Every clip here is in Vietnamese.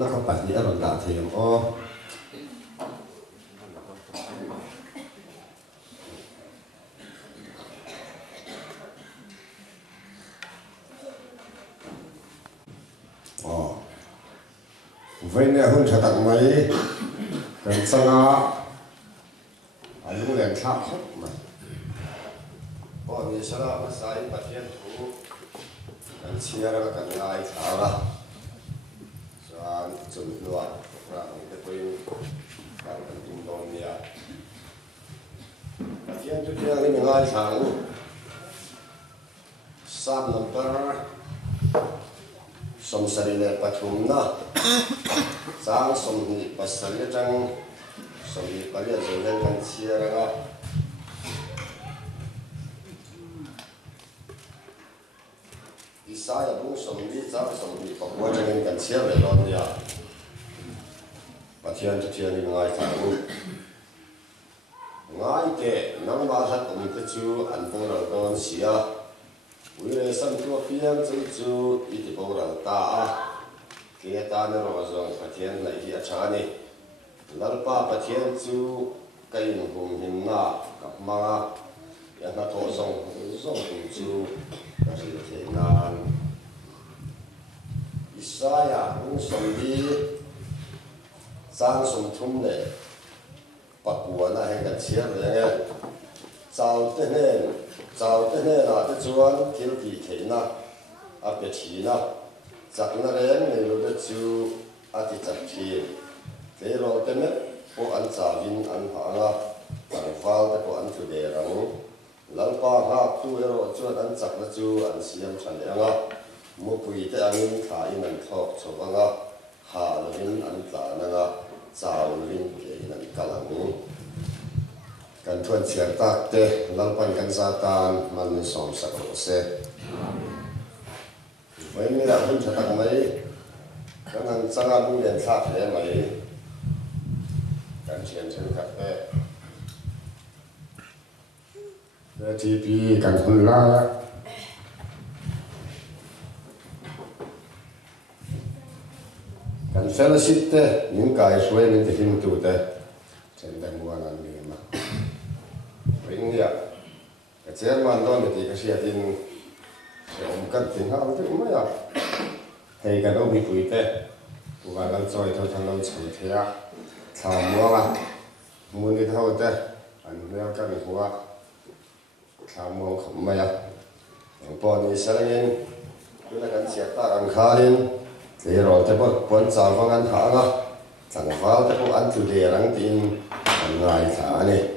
nó không phải nghĩa là đả thiểm o vậy nè hôm sẽ tặng mấy cần sang á anh cũng liền tháp hết mà còn như sau đó nó sai bát thiên thủ kan chia ra kan ngai thara chuan chun luat ra te tuin kan tum don nia pathian tu dia ni ngai thang sam number som sarine pathum na sang som ni pasal tang som ni palia zolen kan chia ra Isaya bu som ni cha som ni pakwa changin kan chia le lon nia pathian tu dia ni ngai thang ngai te nang ma hat om te chu an bo ra don sia ui le san tu pian chu I ti bo ra ta a ke ta ne ro zong pathian lai hi a cha ni lalpa pathian chu kai hum him na kap ma ya na tho zong chu ka ri te nan Isaya bu som ni sang som thum le pakwa na he kan chia le nge chau te ne na te chuan thil ti theina a pe thi na chak na reng ne lo te chu a ti chak thi te ro te ne po an cha vin an ha nga ang fal te po an thu de rang lalpa ha tu ero chuan an chak na chu an siam than le anga mu pui te angin kha in an thok chawanga ha lovin an tla na nga chau rin ke in an kalang kan thuan chiar tak te lalpan kan satan man ni som sak ro se mai mi la hun tha tak mai kan an changa lu len thak le mai kan chian chen khat te KTP kan hun la kan fellowship te ning kai suai min te him tu te chen dan muan an ni ma ring ya ka chairman don ti ka sia tin se om kan tin ha te ma ya hei kan o mi pui te ku ga lan choi tho thang lo chei the ya tha mo ma mun ni thau te an me kan huwa tha mo khom ma ya po ni sarangin ku la kan sia ta ang khalin thế rồi thế bọn bọn cháu vang ăn thả ngà chẳng vào thế bọn ăn từ để răng tin ăn ngày thả này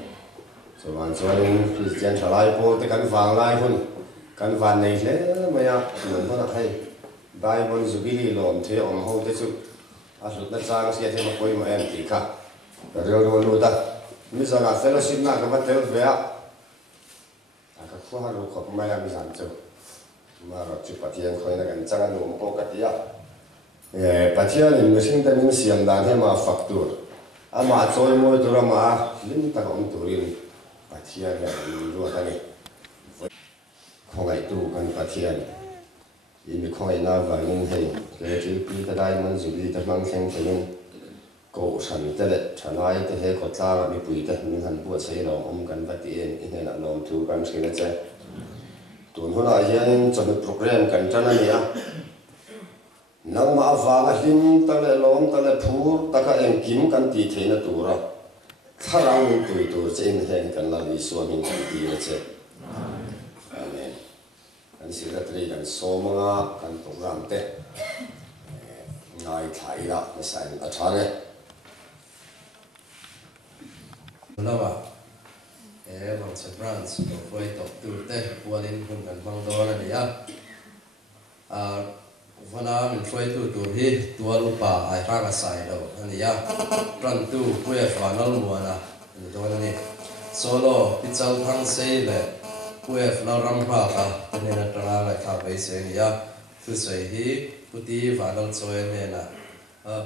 rồi bạn cho nên khi gian trở lại bộ thế căn vàng lại hun căn vàng này thế mà ya mình có hay đại bọn Jubilee lộn thế ông hậu thế chứ à sụt nó sang xe thế mà quay mà em thì khác rồi luôn ta bây giờ là sẽ là xin nào các bạn theo về à các khoa học học mà làm gì chứ mà rồi chụp bắt tiền khơi là cái trang luôn bộ cái gì à pathian in machine tan in siam dan he ma factur ama choi moi dura ma lim ta om turin pathian ya ru ta ni khongai tu kan pathian i mi khongai na va in hei ke ti pi ta dai man Jubilee ta mang theng theng ko san te le thanai te he ko tla mi pui ta min han bu sei lo om kan va ti en in na lom tu kan skin che tun hona hian chon program kan tan ani a nang ma vanga hlim ta le lom ta le phur ta ka em kim kan ti theina tura tharang tui tur chen hen kan la li so min kan ti le che amen kan secretary kan somanga kan program te ngai thai la na sai a thare lawa Vangchhe branch ko foi tok tur te Pual in hun kan bang do na ya vana min Hruaitu tur hi tual upa ai ranga sai do ani ya tran tu puya fanal muana ni do na ni solo pichal thang sei le puya la ram pha ka ne na tra la kha bai se ni ya tu sei hi puti vanal choi ne na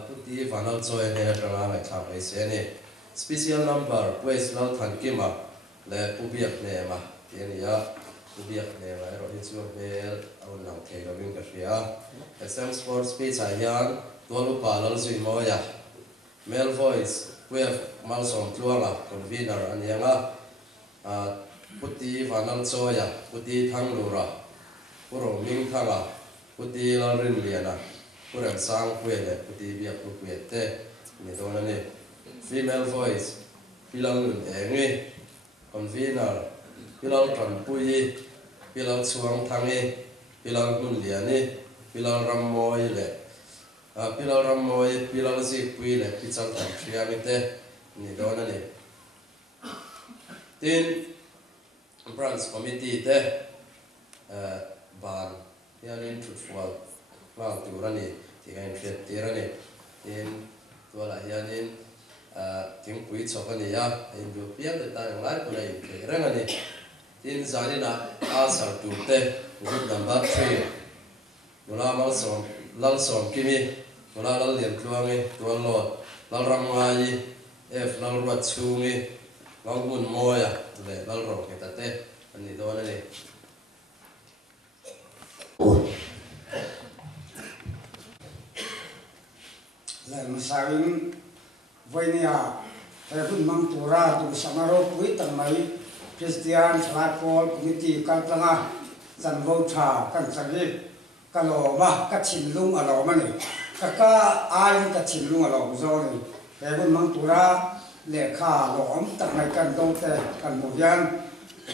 puti vanal choi ne na tra la kha bai se ni special number puya la than kima le pubiak ne ma ni ya pubiak ne la ro hi chu bel aun nang the lo wing ka ria exams for speech a hian tualu pa lal zui mo ya male voice we have mal som tluanga convener anianga puti vanal choya puti thang lura puro ming thanga puti lal rin liana puran sang puele puti biak pu puete ni dona ni female voice pilang nun engi convener pilang tran pui pilang chuang thangi pilal hun liani pilal ramoi le pilal ramoi pilal zipui le pichal tam triamite ni dona ni tin branch committee te ban hianin truthful wal turani tigain fiat tirani tin tuala hianin tiếng quý cho cái này ya hình được biết được ta đang lái của này cái răng này tin giải đi là answer to te group number 3 mula lal som kimi mula lal lian kluangi tuan lo lal ramai f lal ruat chungi lal gun moya le lal ro ke ta te ani do na ni la masawin voinia pun mang tura tu samaro pui tang mai Christian Pual committee kaltanga san Vangchhe kan sagi kalo ma ka chinlung alo mani kaka ain ka chinlung alo zori pun mang tura le kha lo om tang mai kan dong te kan muyan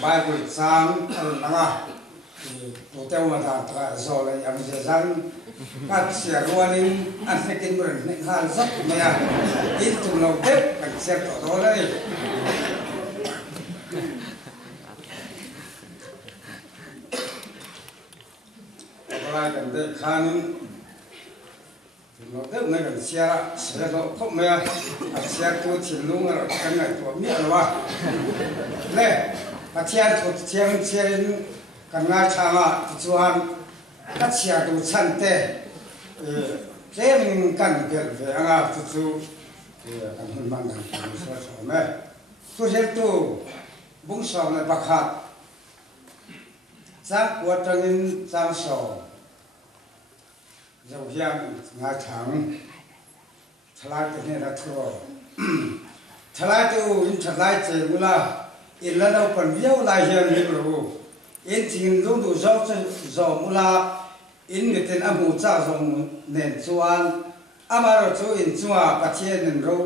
Bible sang kalanga tu te ma ta tra zo le am je zan các xe ruanin anh phải kinh nghiệm nên hal rất mày ít tụi nó biết cảnh xe tỏ đó đấy lại cảnh đây khan nó biết mấy cảnh xe nó không mày xe tôi chỉ luôn là cái này tôi biết rồi ba này xe tôi xe cảnh ngay chăng à chú anh các xe tôi chăn tê thế mình cần việc về anh à chú cần hơn bằng thằng số số này tôi thấy tôi bung sầu này bạc hạt giáp của trăng in giang sầu dầu hiang ngài thẳng thay cái này là thua thay tôi in thay chế mula in là đâu còn nhiều lại hiện hiện rồi in chỉ dùng đủ dầu mula in người tên amu cha dùng nền chuan amaro chu in chua pathian nền ro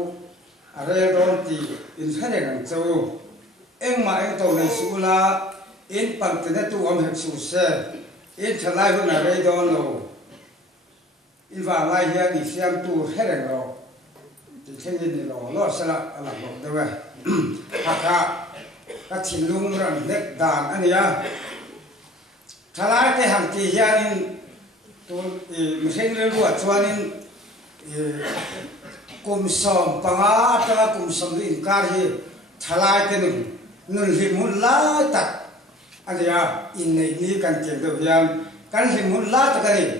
are don ti in hare ngang chu eng ma eng to nei su la in pang te tu om hek su se in thalai hu na re don lo in va lai hia ni siam tu hare ro ti chen ni lo lo sala ala lo de wa haka ka chin lung ran nek dan ania thalai te ham ti hian tôi mình lên ruột cho nên cùng sòng bằng ta cùng sòng đi cả thì thay cái nên hình muốn lá tắc anh à in này ní cần tiền đầu tiên cần hình muốn lá tắc cái này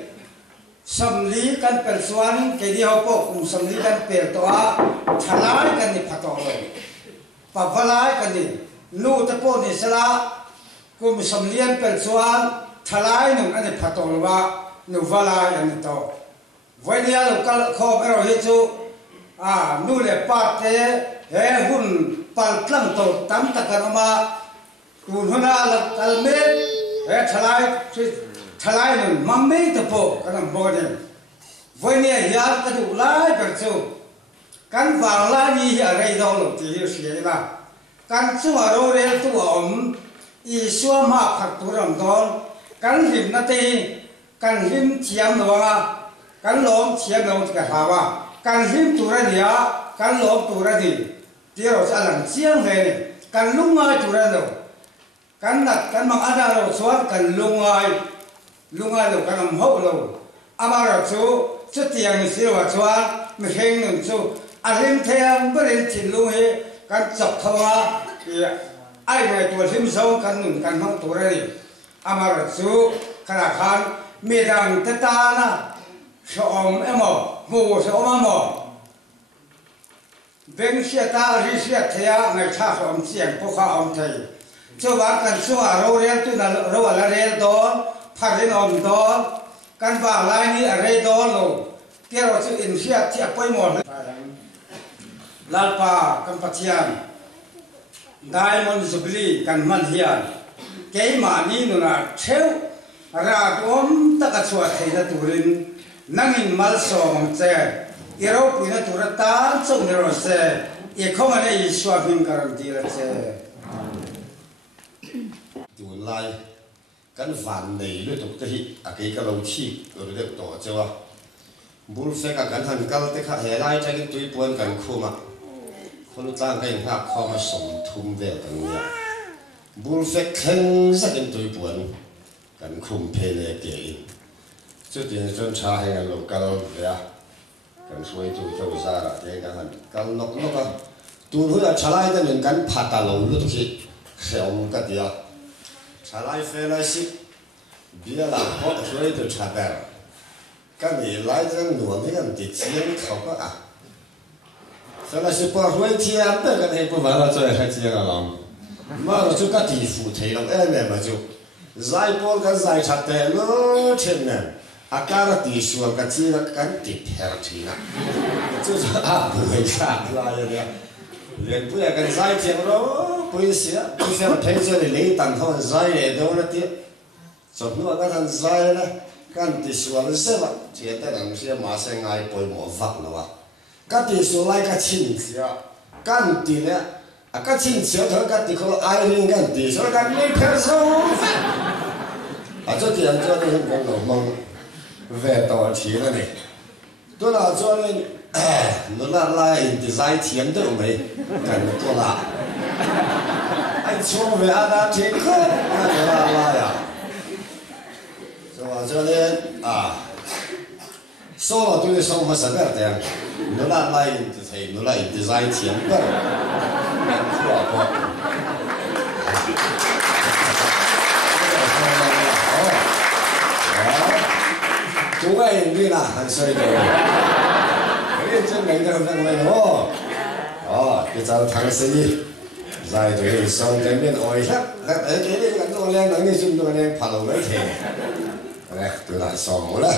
sòng lý cần bền xoắn cái đi học bộ cùng sòng lý cần bền toa thay cái này phát rồi và vả lại cái này nô tập bộ này sẽ là cùng sòng lý cần bền xoắn thay nung anh này phát rồi và nu vala yan to voinia lo kal kho ero hi chu nu le pa te he hun pal tlang to tam takarama kun huna la kalme he thalai nu mamme to po kanam bode voinia ya ka du lai per chu kan wang la ni a rei do lo ti hi sie la kan chu ro re tu om i suam ha phak tu ram don kan him na te kan him chiam lo wa kan lom chiam lo ka ha wa kan him tu ra dia kan lom tu ra di ti ro sa lang chiang he kan lung ngai tu ra lo kan nat kan mang ada lo suat kan lung ngai lo kan am ho lo amara chu tiang ni sir wa chuan mi heng nun chu a him theang berin chin lu he kan chok thawa ai ngai tu him so kan nun kan hang tu ra di amara chu khana khan medang tetana som emo mu som emo Vangchhe ta ri sia thea ngai tha som siang po kha om thei chu wa kan chu a ro rel tu na ro la rel don pharin om don kan ba lai ni a re don lo ke ro chu in sia thi poi mo lalpa kan pathian diamond Jubilee kan man hian ke ma ni nu na theu ra tom ta ka chua thei na turin nangin mal so mang che iro pui na tur ta chong ne ro se e khong ane i swa bin karam ti la che tu lai kan van nei lu tuk te hi a ke ka lo thi ru de to chawa bul fe ka kan han kal te kha he lai cha ki tui puan kan khuma kholu tang kai ha kho ma som thum de kan ya bul fe khen sa kan tui puan kan khum phe le ke in chu tin chon cha he ga lo kal ya kan suai tu to sa ra te ka han kal nok nok a tu hu a chalai de len kan phata lo lu tu ki khom ka dia chalai fe la si bia la ho suai tu cha ba kan ni lai zeng nuo ni kan ti chian khao ka a fe la si po hui tian de kan he pu ba la zai hai jian a lang ma lo chu ka ti fu thei long e me ma chu zai pol ka zai cha te lo chen ne akara ti sual ka chi la kan ti pher thi na chu a bu hai sa la ya ya len pu ya kan zai tian ro pu sia pu sia ma thei che le le tan thon zai e do na ti chok nu ka tan zai na kan ti sual se ba che ta dang sia ma se ngai poi mo vak na wa ka ti su lai ka chin sia kan ti le a ka chin sia tho ka ti ko ai ring kan ti so kan ni pher so a cho ti an cho ni kan lo mong về tàu chỉ là này tôi là cho nên nó là lại design tiền đâu mấy cái nó tôi là anh cho về ăn ăn tiền không nó là lại à cho nên số là tôi sống mà sao vậy đấy nó là lại thì nó lại design tiền đâu anh không có chúng ai đi là hàng xoay rồi, cái chân mình đâu đang lên hố, cái cháu thằng sĩ, dài tuổi xong cái bên oi hết, cái này cái tôi lên nói như chúng tôi lên phá đầu đấy thì, này tôi lại xong rồi đó.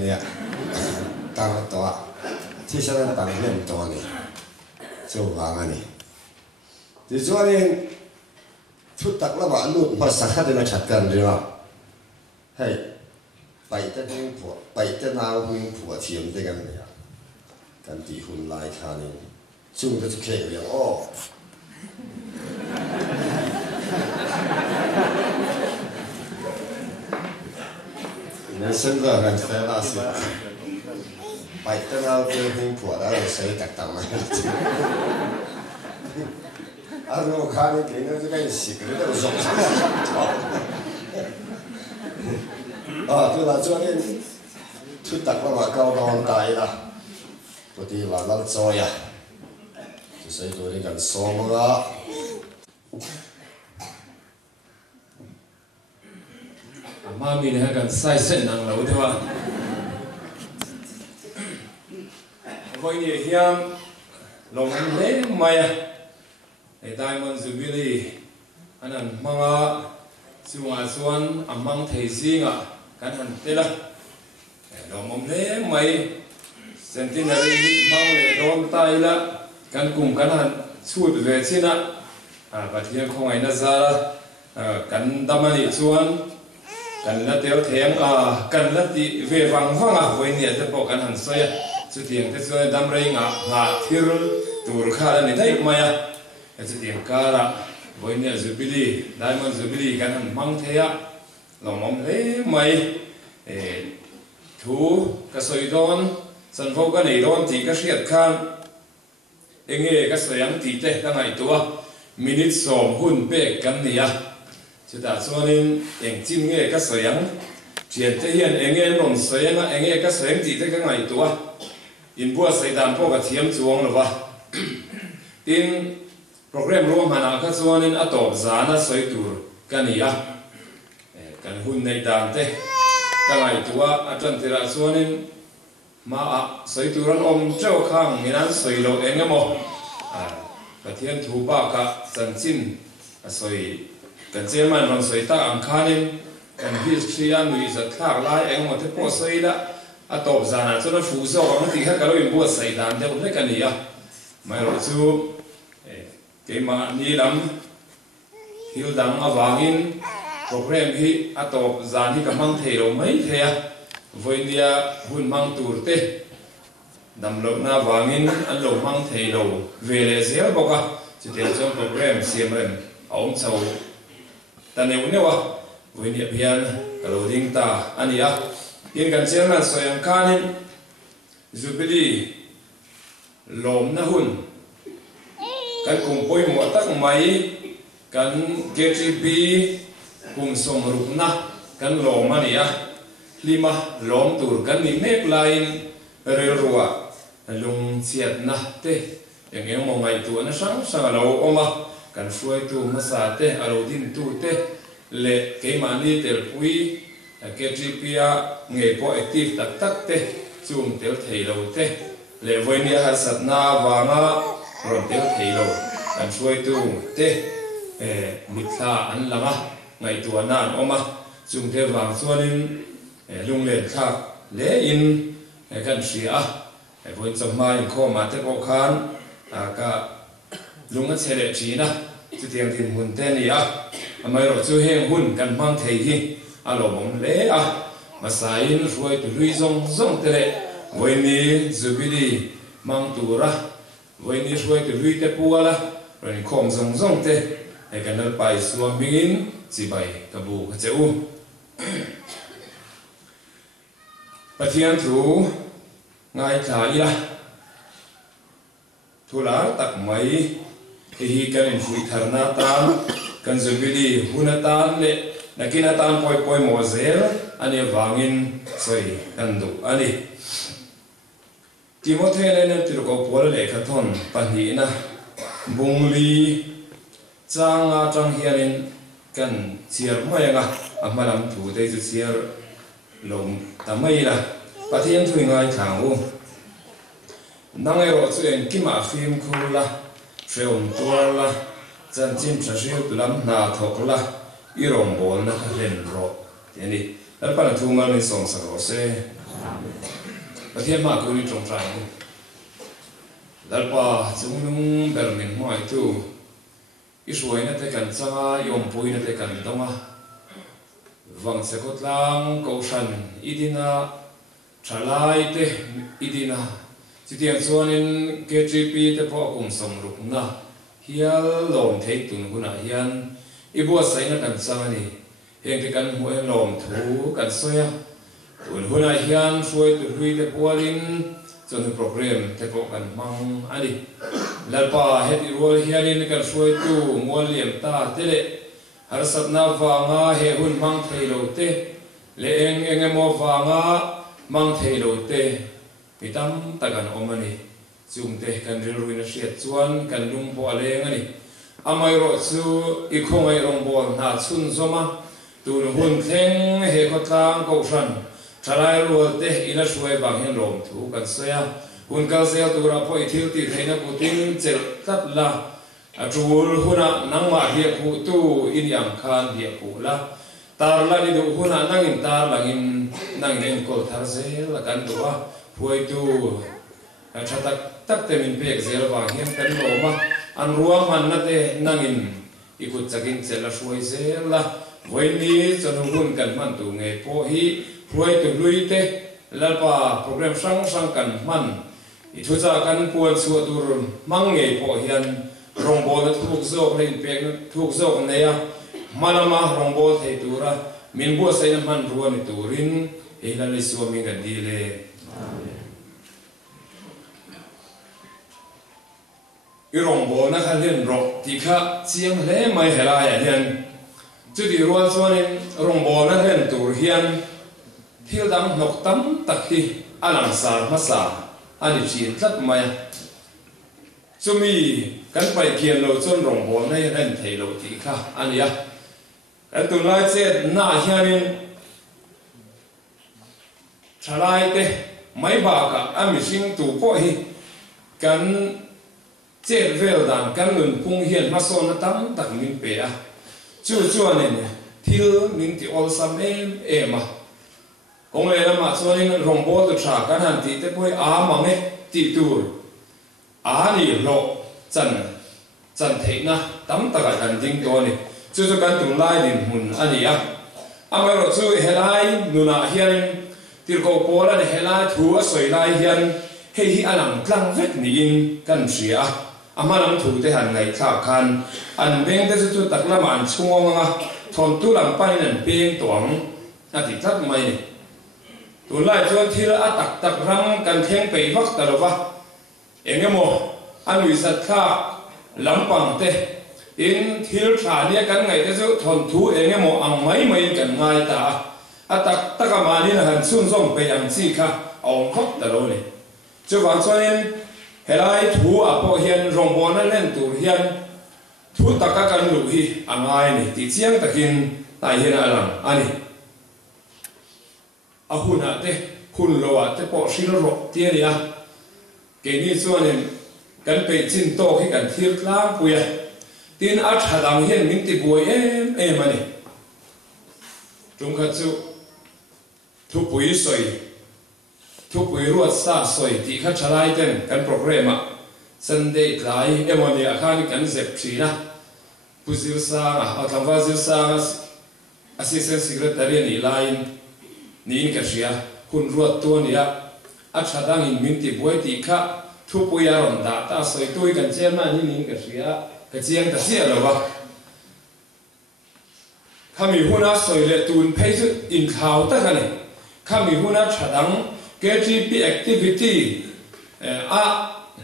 nè tăng to thì sao nó tăng lên to này châu vàng này thì cho nên chút tắc là bạn luôn mà sát thì nó chặt cần rồi mà hay bảy tên huynh phụ bảy tên nào huynh phụ thiêm thế cái này cái tỷ hun lại thà này chung cái khe vậy ô nên sinh ra cái phải là gì bảy tên nào huynh phụ đó là谁tắc tắc mà 아주 간이 되는 수가 있지. 그래도 또 나중에 투닥과 마카오가 온다이다. 또디 와랑 조야. 그래서 우리가 소모가 마음이 약간 사이센 나오고 되와. 거기 향 롱네 마야. Diamond Jubilee anh mga suan amang theisi nga kan han tela lo mom le mai centenary mang le dom tai la kan kum kan han chut ve china pathian khongai na za kan damani chuan kan la tel theng kan la ti ve wanga hoi ne te po kan han soya chu tiang te chuan dam rei nga thir tur kha ni dai maya itu tiang kara, boynya Jubilee, Diamond Jubilee kan mang thea, lomom le mai, thu kasoi don, san phô cái này don thì cái siết khan, nghe cái soyang thì thế cái này tua, minute som hun pe kan nia, chúng ta cho nên anh chim nghe cái soyang, chuyện thế hiện nghe non soyang nghe cái soyang thì thế cái này tua, in bua say đàn phô cái thiam chuông rồi va, tin program room hana ka chuanin a top zana soitur kania kan hun nei dan te kalai tua a tan tira chuanin ma a soituran om chau khang minan soilo engemo pathian thu ba ka chanchin a soi kan chairman ron soita ang khanin kan history an lui za thak lai engmo te po soila a top zana chuna fu zo ang ti kha kalo in bu sai dan te le kania mai ro chu cái mà ni lắm hiểu đắng avangin program hi atop zan hi kamang thelo mai thea voinia hun mang turte dam lo na wangin an lo mang thelo vele zel boka chute chong program siamren aum chau taneu newa voinia bian kaloding ta ania in kan chairman soyang kanin Jubilee lom na hun kan cùng bôi mùa tắc máy kan KTP cùng som rụp na kan lom anh ya lima lom tur kan ni mép line rêu rùa lùng chiết na te yang em mong ngày tu na sang sang alo oma kan Hruaitu masa te alo din tu te le cái mani tel pui KTP a nghề po active tak tak te chung tel thei lo te le voinia har sat na wanga rồi tiêu thấy rồi anh Hruaitu te mitha anh lama ngày tua nan oma chung te vàng chuanin lung len khak le in kan sia voin chong mai kho ma te ko khan ka lunga chele china chu tiang tin hun te ni mai ro chu heng hun kan mang thei hi alo mong le ma sain Hruaitu lui zong te le voin ni Jubilee mang tura với ní Hluite Hluite Pual rồi khom zong te hay cái nơi bài xuân mingin chỉ bài cái bù cái chữ pathian thu ngay thà đi la thu lá tắc mấy thì cái này phui thar na tan kan Jubilee hunatan le nakinatan poi mo zel ani wangin soi kan du ani Timothy nên từ có Pual lệ khát thon pani na bung li trang hiền kan chiar mai nga amalam thu te chu chiar lom tamai la pathian thui ngai thang nang ai ro chu en kima phim khula treon tor la chan chin trashil tulam na thok la irong bol na ren ro yani alpana thu mal ni song sa ro se ประเทศมาคุยตรงใจแล้วป่าจงนุ่งเบลมินหอยตู้อีสวยนั่นแต่กันจ้ายมปุยนั่นแต่กันต้องมาวังเสกตลังกูชันอีดินาชาลายเตอีดินาจิตยังส่วนนึง KTP แต่พอคงสมรุปนะเฮียลมเทตุนกุนาเฮียนอีบัวใส่นั่นกันจ้านี่เฮงที่กันหัวลมถูกันสวยตุนกุนาเฮียนช่วยตุนHluiteปัวลินจนถึงโปรแกรมแต่พอกันมังอันนี้แล้วป่าเฮติรัวเฮียนินกันช่วยตู้มัวเลี่ยมตาเตะหาสัตว์น้าวางาเฮหุ่นมังเทโลเตเลเองมัววางามังเทโลเตมิตามตะกันอมันนี่จุ่มเตกันเรื่องวินาทีจวนกันลุงบัวเลงอันนี้อาไม่รู้สูอีกคงไอรงบอลหาชุนสมาตูนหุ่นเทงเฮกตางกูชันชาลายรัวเตอินาช่วยบางเห็นลมถูกันเสียหุ่นกัลเซียตัวเราพออีทิลติเทนักุตินเจลตัดละจูลหุ่นนังมาเฮียกูตู้อินยังคานเฮียกูละตาละนี่ดูหุ่นนั่งอินตาลังอินนั่งอินกอลทาร์เซลกันตัวHruaitu chatak tak temin pek zel bang hian kan lo ma an ruam han na te nangin ikut chakin chela hruai zel la voini chanu hun kan man tu nge po hi Hruaitu Hluite lalpa program sang kan man i thu cha kan pual chu tur mang nge po hian rongbol na thuk zok lein pek na thuk zok neya malama rongbol thei tura min bu sai na man ruani turin ela le suami ga dile irong bo na khan len ro ti kha chiang hle mai hela ya hian chu di rual chuanin rong bo na len tur hian thil dang nok tam tak hi alang sar ma sa ani chin tlat mai chumi kan pai kian lo chon rong bo na len thei lo ti kha ania kan tu lai che na hianin chalai te mai ba ka ami sing tu po hi kan chết về đàn căn luận phung hiện mà son nó tắm tặng mình bẻ chú này thiếu mình thì all sam em mà công nghệ là mà cho nên rong bò từ trả căn hàng thì tới cuối mà nghe tỷ tuổi đi lộ chân thế na tắm tặng cái căn tinh to này chú căn tung lai đình hồn anh ấy mà rồi chú hệ lai nuna hiền tiêu cầu bò là hệ lai thua sợi lai hiền hay anh làm vết nín căn gì ama lam thu te han ngai tha khan an beng te chu tak lam an chunganga thon tu lam pai nan peng tawng ati tlat mai ni tu lai chuan thil a tak ram kan theng pei vak talawa engemo an ui sat kha lampang te in thil tha nia kan ngai te chu thon thu engemo ang mai kan ngai ta a tak ma ni han chun zong pe ang chi kha ong khop ta lo ni chu wang chuan helai thu apo hian rong bo na len tur hian thu taka kan lu hi angai ni ti chiang takin tai hian alang ani ahuna te hun lowa te po sil ro ti ria ke ni chuanin kan pe chin to hi kan thir tlang puya tin a thadang hian min ti buai em ani tung kha chu thu pui soi thu pui ruat sa soi ti kha chalai ten kan program a Sunday klai emoni a khan kan zep thina puzil sa a tlamwa zil sa assistant secretary ni line ni ka ria hun ruat to ni a thadang in min ti buai ti kha thu pui a ron da ta soi tui kan chairman ni ka ria ka chiang ta sia lo wa khami huna soi le tun phei chu in khau ta ka ni khami huna thadang KTP activity a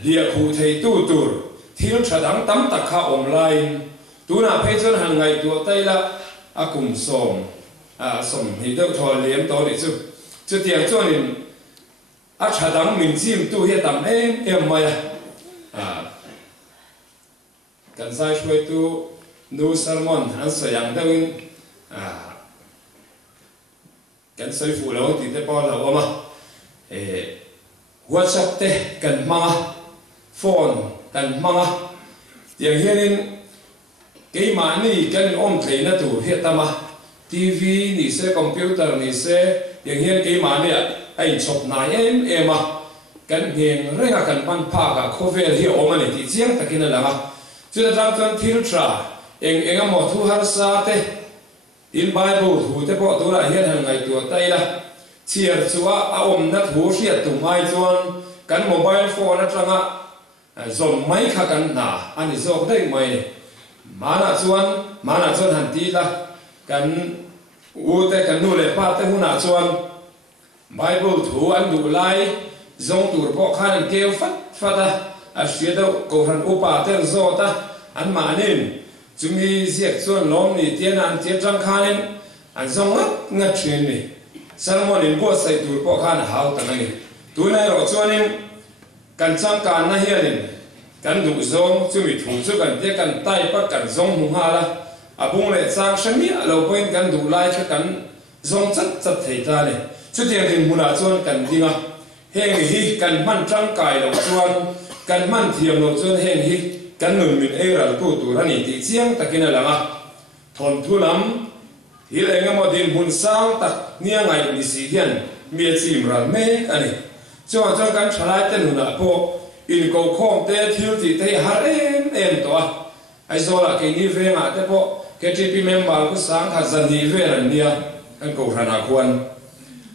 lia khu thei tu tur thil thadang tam tak kha online tuna phei chon han ngai tu tai la a kum som som hi deuh thol liam to ni chu tiang chuan in a thadang min chim tu hi tam em mai kan sai Hruaitu nu salmon an sayang deuhin kan soi fu lo ti te pol lo ma WhatsApp te kan manga phone kan manga tiang hianin keima ni kan om thleina tur hetama TV ni se computer ni se tiang hian keima ni ai chop nai em à kan hiền renga kan man pa ka khovel hi omani ti chiang takin langa chu da tan thil tra eng mo thu har sa te in bible thu te po tu la hian han ngai tu tai la chiar chuwa a om na thu hriat tu mai chuan kan mobile phone atanga zom mai kha kan na ani zok dei mai mana chuan han ti la kan u te kan nu le pa te huna chuan bible thu an du lai zong tur po khan kêu phát a sia do ko han upa ten zota an manin chumi ziak chuan lom ni tian an tia tang khanin an zong ngat thin ni salmon in bo sai tur po khan hau tan ani tunai ro chuanin kan chang kan na hianin kan du zong chumi thu chu kan te kan tai pa kan zong hu hala abung le chang shami lo point kan du lai kha kan zong chat thei ta ni chu tiang din huna chuan kan dinga heng hi kan man trăng cài lo chuan kan man thiam lo chuan heng hi kan nun min eral tu tur ani ti chiang takina langa thon thu lam hi lenga mo din hun sang tak nia ngai ni si hian mi chim ral me ani chuan kan thalai ten huna po in ko khom te thil ti te har em to ai zola ke ni venga te po KTP member ku sang kha zan ni ve ran nia kan ko rana khuan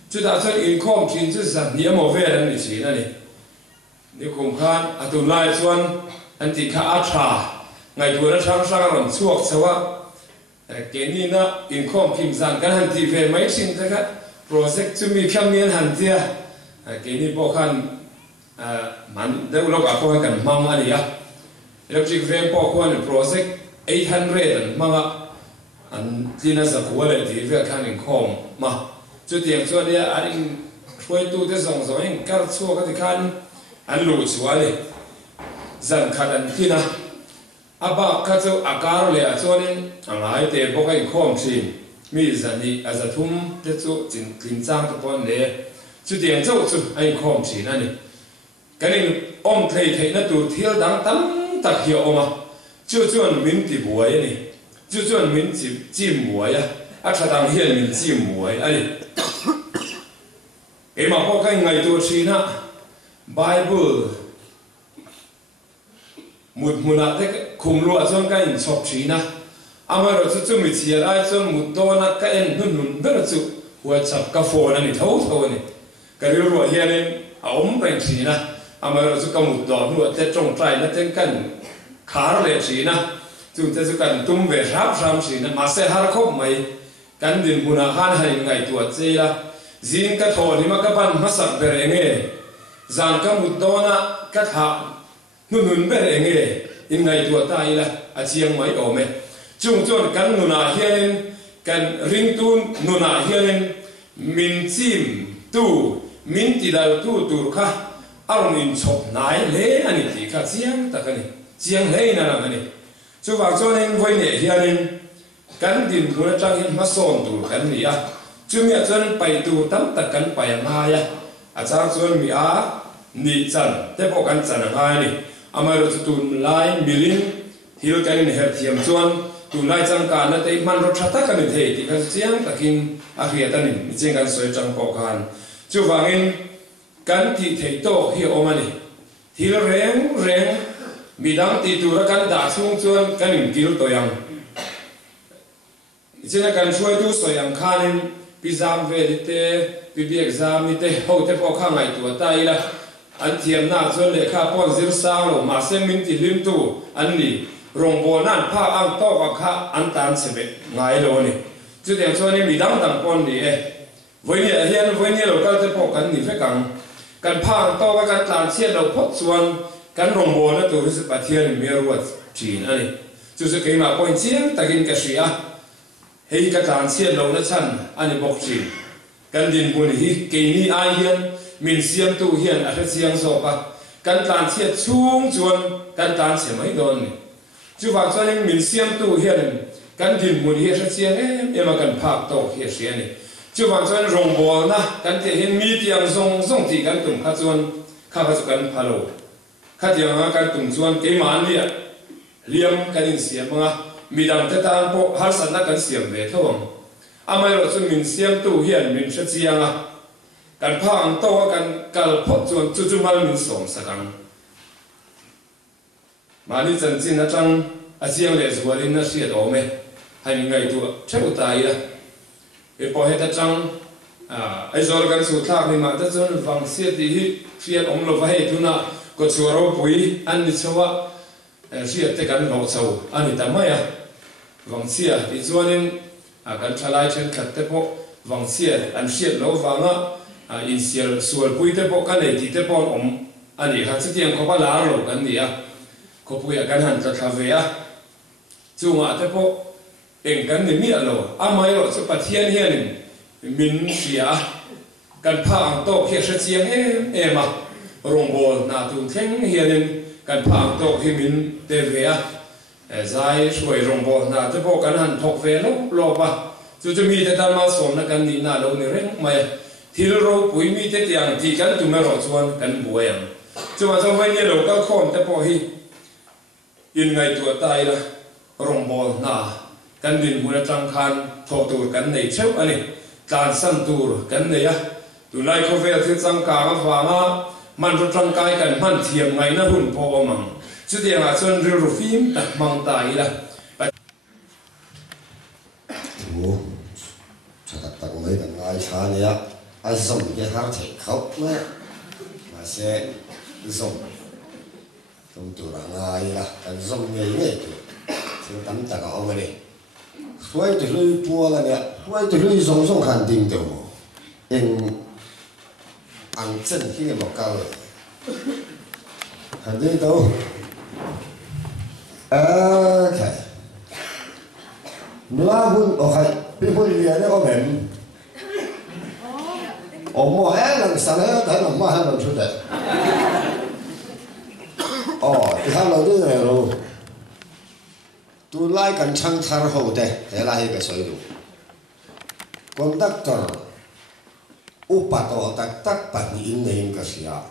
chú ta cho in com chín chú sản niệm một về anh đi chỉ này đi cùng khan à tụi lai chuan anh ti khá áp trà ngày tuổi nó sang làm chuộc sao á cái này na in com phim sản cái anh ti về mấy sinh thế cái project chú mi khăm miên hành tia cái này bao khan man đâu lúc à coi cần mang anh à electric về bao khan project 800 mang anh tin là sao quality về khan in com mà chú tiền cho đi anh Hruaitu te zong zong anh cắt chua cái thì khan anh lù chua đi dần khát anh kia na aba cắt cho agar le cho nên anh ai te bốc anh khom xin mi dần đi à giờ thum te cho chính trang cái con này chú tiền cho chú anh khom xin anh cái này ông thầy nó tụt thiếu đáng tắm đặc hiệu mà chú anh mình thì buổi này chú anh mình chỉ chim buổi à chắc đang hiện mình chim buổi anh em mà có cái ngày tôi xin á Bible một nát thế khung lúa cho cái in chọc xin á ama rồi chú mình chia ra cho một tô nát cái in nun rất là chú huat chập cà phô này thấu này cái lúa hiện nên ông bèn xin á ama rồi chú cái một đòn lúa thế trồng trái nó thế cái khá là xin á chúng ta chú cái tum về ráp xin á mà sẽ har khóc mày cái दिन पुना खान है ngày tuổi chơi là zin cái thổ thì mà các bạn mất sạch về nghe giang các một đôi na các hạ nun về nghe in ngày tuổi ta là à chiang mấy ổ mẹ chung chung cái nuna hiền cái ring tun nuna hiền min chim tu min ti dal tu kha ao min chop nai lẽ anh thì khá chiang ta cái này chiang lẽ na là này chú vào cho nên với nè hiền kan din thuna trang hin ma son tu kan ni a chumi a chuan pai tu tam tak kan pai nga ya a chang chuan mi a ni chan te po kan chan nga ni amaro chu tun lai milin hil kan in her thiam chuan tu lai chang ka na te man ro thata kan the ti kan chiang takin a hria tanin mi cheng kan soi chang po khan chu wangin kan ti thei to hi omani hil reng mi dang ti tu ra kan da chung chuan kan in kil to yang chỉ là cần xuôi tu soi am khanin exam về te pi exam te ho te po kha ngai tu tai la an thiam na cho le kha pon zir sang lo ma se min ti lim tu an ni rong bo nan pha ang to ka kha an tan se be ngai lo ni chu tiang cho ni mi dang pon ni với ni hian với ni lo ka te po kan ni fe kan pha to ka kan tlan chiat lo phot chuan kan rong bo na tu ri pa thian mi ruat chin ani chu se ke ma point chiang takin ka sia hei ka tlan chiat lo na chan ani bok chin kan din bun hi ke ni ai hian min siam tu hian a chiang so pa kan tlan chiat chung chuan kan tlan che mai don ni chu wa chuan min siam tu hian kan din bun hi a chiang em kan phak to hi sia ni chu wa chuan rong bol na kan te hin mi tiang zong ti kan tum kha chuan kha ba chu kan phalo kha tiang kan tum chuan ke man lia liam kan in siam nga mi dang te tan po har san na kan siam ve thawang amai ro chu min siam tu hian min sha chianga kan pha ang to kan kal phot chuan chu chu mal min som sakang mani chan chin atang achiang le zualin na siat ome hai ngai tu theu tai la e po heta chang ai zor kan su thak ni ma ta chon Vangchhe ti hi siat om lo vai tu na ko chuaro pui an ni chawa siat te kan lo chau ani ta maya Vangchhe ti chuanin kan thalai chen khat te po Vangchhe an siat lo wanga in sial sual pui te po kan nei ti te pon om ani kha chitiang ko ba lar lo kan ni a ko pui kan han ta thavea chunga te po eng kan ni mi alo amai lo chu pathian hian min sia kan pha ang to khe sha chiang em a rongbol na tu theng hian kan pha ang to hi min te vea zai shoi rongbol na te po kan han thok ve lo ba chu chu mi te ta ma som na kan ni na lo ni reng mai thil ro pui mi te tiang ti kan tu me ro chuan kan buayang chuwa zo vai ni lo ka khom te po hi in ngai tu tai la rongbol na kan din huna tang khan tho tur kan nei cheu ani tlan san tur kan nei a tu lai ko ve thil chang ka ga wa ma man ro tang kai kan man thiam ngai na hun po mang chu tiang a chon ri ru phim tak mang tai la Ủa, sao đặt tặng mấy bạn ai xa này á, ai dùng cái thang thể khóc nữa, mà sẽ dùng tụ là ai là, anh dùng nghề nghề tụ, thì tắm ta có ông này, Hruaitu lui Pual là nè, Hruaitu lui dùng khăn đình tụ, ăn chân khi mà cao rồi, khăn đình tụ, ok. Mlahun okay, people here có mềm. Mùa hè lần sau đó thấy là mùa hè lần出嚟. Thì hai lần đó rồi. Tu lai cần chăng thar hậu đấy, thế là cái sợi đồ. Conductor, upato tak pan in name cái gì à?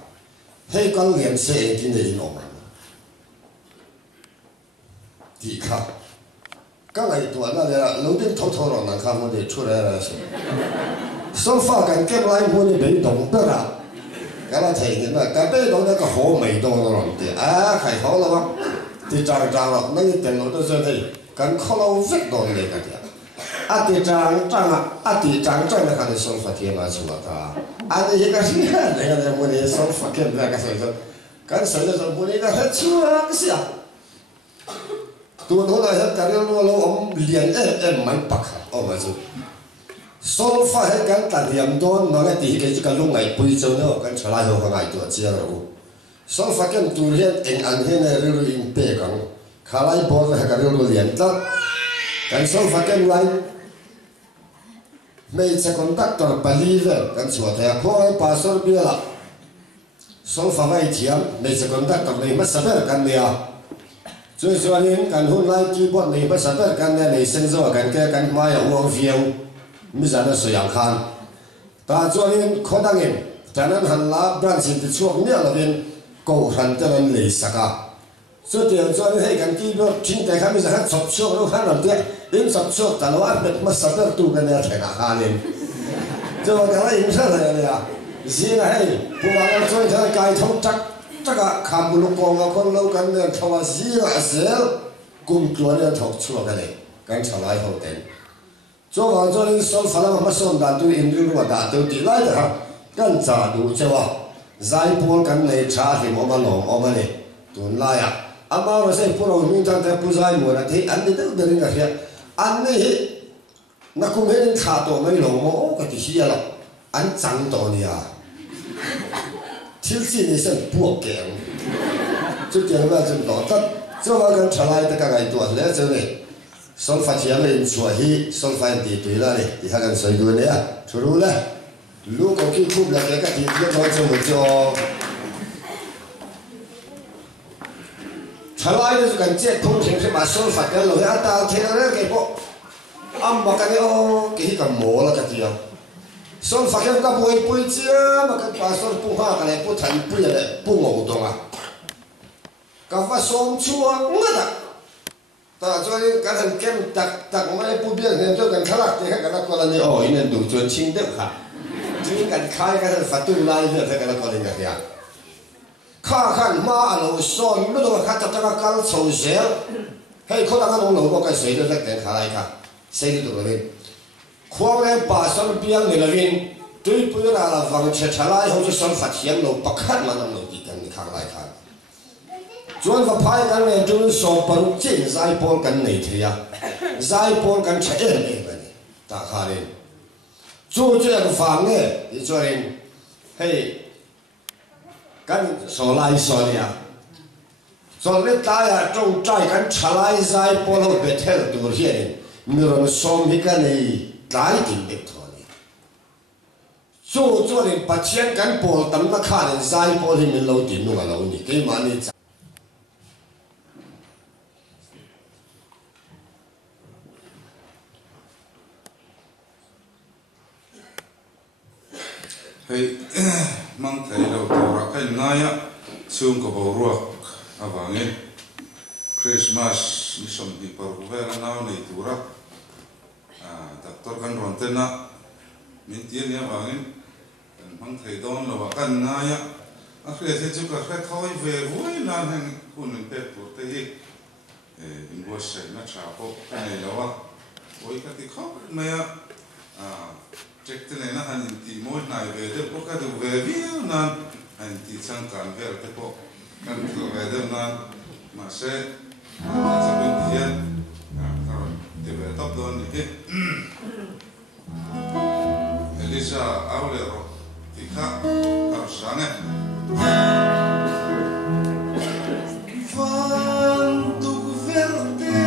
Hay con liền xe cái này nó mà. Đi khá. Cái này tuổi nó là lâu đến thâu thâu rồi nãy khám để出来了是，手法跟cái来我哋被動得啦，cái là thể hiện là cái被動那個好味道咯，啲係好啦嘛，啲trang咯，那啲電腦都真係跟靠老屈到你嗰啲，啲trang咧係你手法添嘛出嚟㗎，你一個是你我哋手法添那個時候，跟誰就我哋個係出來個事啊。Tu nó là hết cái nó ông liền em máy bạc ông mà chứ số phải hết cái tận hiểm đó nó cái thì cái lúc ngày bây giờ nữa cái trở lại hồi ngày tuổi chia rồi số phải cái tu hiện anh hiện này rồi in bê cẳng khai lại bỏ ra cái rồi liền đó cái số phải cái lại mấy sẽ conductor believer cái số thế có ba số bia là số phải vậy thiam mấy sẽ conductor này mất sắp cái này à cho nên cần hôn lại keyboard này bắt đầu cần này sinh ra cần cái cần mai uống phiêu mới ra nó sử dụng khan ta cho nên khó đăng em cho nên hắn là branch thì chuộc nhớ là bên cầu hắn cho nên lấy sạc cho tiền cho nên hay cần keyboard chính cái khác bây giờ hắn sập chuộc nó hắn làm thế đến sập chuộc ta nó ăn được mất sập được tu cái này phải là khan em cho cái này影响来了呀现在不管做这该通chắc这个看不落光啊，看老干的，他话死啊死，工作呢头出来嘞，刚出来后等，做完做你手发了么手打都印度话打都地来的哈，跟咋都这话，再波跟你查的我们弄我们嘞，都来呀，阿妈我说不老民当在不在么了，他安尼都得人家说，安尼那公园查到没弄么，个就是了，安脏到你啊。挑戰你先搏頸，即係咩就攞得，即係話咁出來得個藝術咧就嚟，手發錢你做起，手發地對啦你，你睇緊誰對你啊？除咗咧，如果佢哭了，佢個地點攞就冇做，出來就咁即係通常是把手發嘅落去一打聽到咧幾波，啱話緊哦，幾咁摸啦嗰啲啊。手發現個背脊嘛，個把手不花個嚟不疼不熱嚟不熬動啊，個發雙出啊，唔得，但係所以個人見特我哋不變嘅，就跟佢啦，啲係個啦個啦你哦，因為動作輕啲嚇，就 in kan khai kan fatu lai le the kan ko ling ya kha khan ma alo son lu do kha ta ta kal chou zel hei kho ta kan lo ko ka sei le te khai kha sei du le khuang le pa son piang ni lovin tui pu ra la Vangchhe thalai ho chu son phat hiam lo pakhat ma nam lo ti kan ni khang lai kha chuan va phai kan le tu so paru chin zai pol kan nei thia zai pol kan che e ne ba ni ta kha le chu chu cái vàng nè thì cho nên hey cái số lai số này số này ta ya trong trái cái trả lại zai pol ho betel tu hiện người nó xóm đi cái này trái tiền đẹp thôi chu cho nên bắt chuyện cái pol tầm nó khá nên zai pol thì mình lâu tiền nó lâu nhỉ cái mà này hei mang thei lo tora kai naya chung ko bo ruak awange Christmas ni som hi par vera naw nei tura doctor kan ron tena min tien ya awange mang thei don lo kan naya a khre se chu ka khre thoi ve voi nan han kun pe tur te hi in bo se na cha ko kan nei lo wa oi ka ti kho me ya check te na han ti mo na ve de po ka du ve vi na han ti chang kan ver te po kan tu ve de na ma se cha bin ti ya ta te ve top don ni Elisa aule ro ti kha ka sang Van tu verte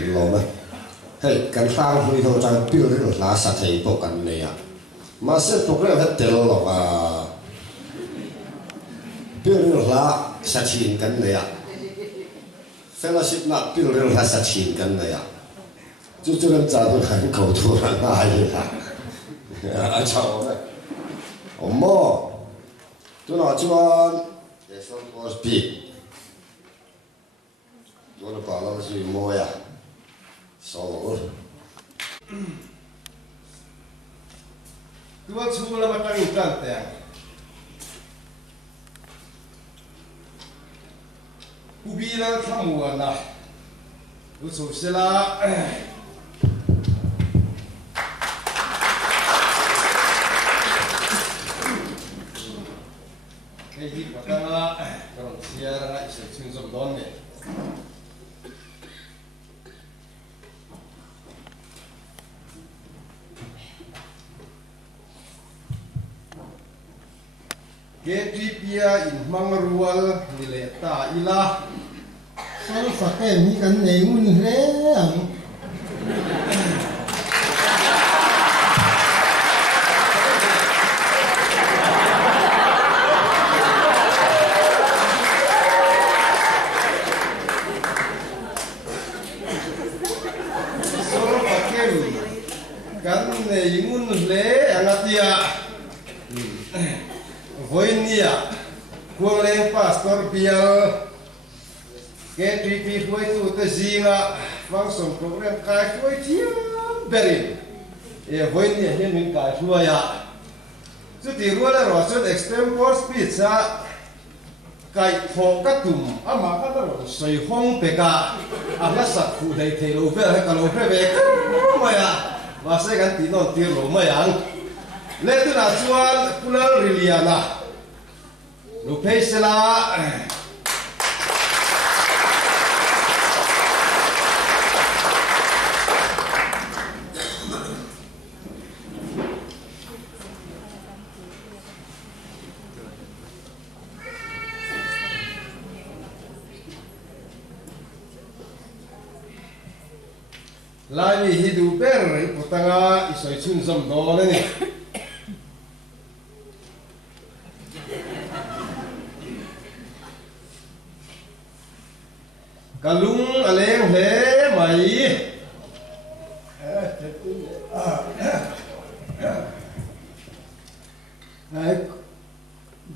lo mà hey kan sang hui thâu trang piu rin la sa thei po kan nei à mà sẽ program hết tel lo à piu rin la sa chin kan nei à fellowship na piu rin la sa chin kan nei à chú chú làm sao tôi thành cầu thủ là ai vậy à chào đấy mò tôi nói cho để xong tôi speak tôi nói bảo là gì mò ya solo tôi chú là mặt trăng trăng thế ubi là tham mua na tôi chú sẽ là cái gì mà cái còn xe lại sẽ chuyên dụng đón này KTP in Mangrual nileta ila sao phải cái mi cần này muốn thế à Kuang leng pastor Pual KTP Hruaitu te zinga Vangchhe program kai Hruaitu beri voin ni hian min kai hruaya chu ti ruala ro chu extempore speech a kai thong ka tum ama ka ro soi hong peka ala sak khu dei thei lo ve ka lo ve ma ya wa se kan ti no ti lo ma yang le tu na chuan Pual riliana Lupei sila lai ni hidu ber putanga isoi chun zam do le ni kalung aleng he mai này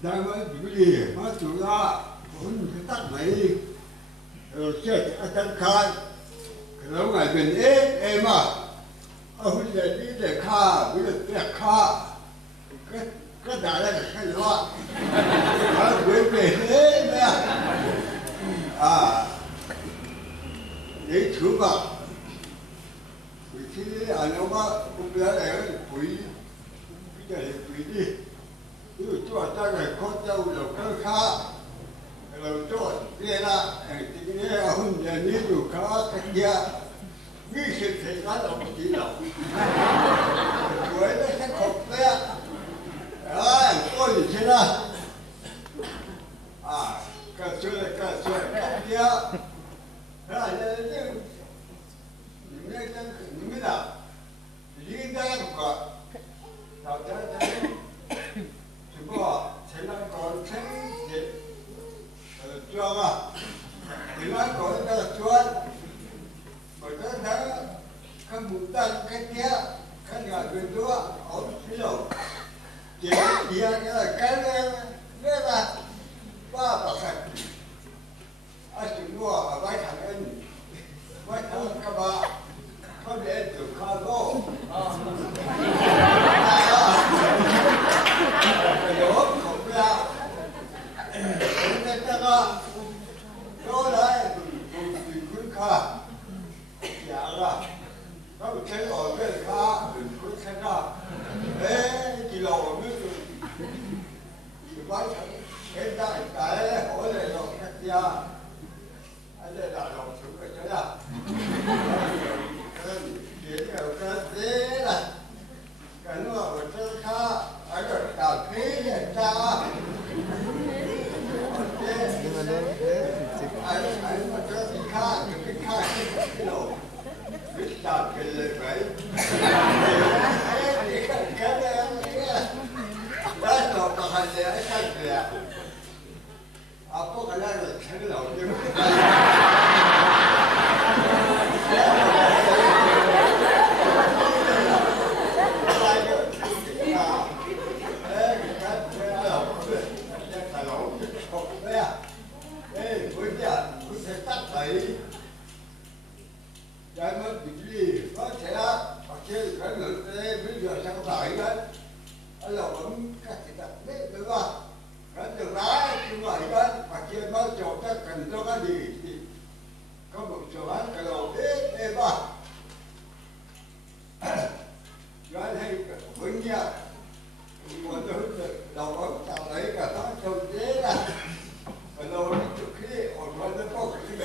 đang nói Jubilee mà chủ ra cũng cái tắt này rồi chết anh khai cái lâu ngày bên em à ông giờ đi để kha bây giờ để kha cái đại là cái lo à về thế nè à để thử mà vì thế anh ông á cũng biết là quỷ cái này quỷ đi ví dụ cho ta này có châu đầu cái khá rồi cho kia là cái này ông nhà ní đủ khá cái kia nghĩ sự thì nó động chỉ động quỷ nó sẽ khục đấy à có gì thế nào à cái kia đó là những nào những cái có tạo ra chúng ta sẽ làm còn thấy gì cho mà thì nói còn cái là chuan rồi cái đó cái bụng tan cái kia cái nhà bên đó ở phía đầu chỉ kia cái là cái này là ba bậc thang anh chúng mua ở bãi thằng anh bãi thằng các bạn có để được khá lô cái đó không ra cái đó đó đấy thì cứ khá dạ ra có một cái ở cái khá cứ khá ra đấy chỉ lầu mới chặt cái lời vậy cái đó là một hành động cái gì à có cái này là cái đầu chứ Cái mất Jubilee có thể là cái người bây giờ sang lại đấy, là vẫn các cái đặc biệt đúng không? Cái đường lái như vậy đấy, và kia nó cho các cần cho cái gì thì có một chỗ ăn cái đầu đấy mà, cái này vẫn nha, còn đầu óc tạo đấy cả đó trông thế là, cái đầu nó chụp khi còn nó có cái gì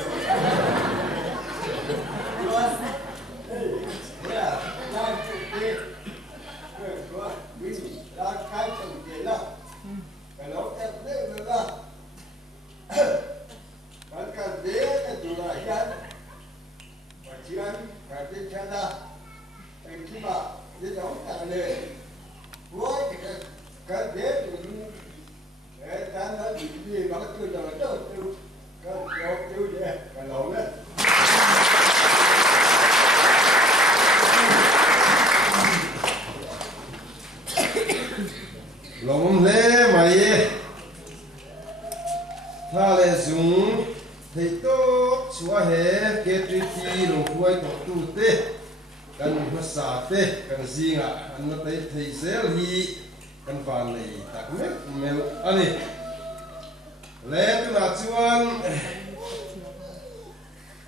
Lòng lê mày tha lê dùng thầy tốt xóa hệ KTP lòng Hruaitu tu tê cần mất xả tê cần gì ngạ anh nó thấy thầy dễ hi cần phản này tạc mét mèo anh đi lê tu là chuan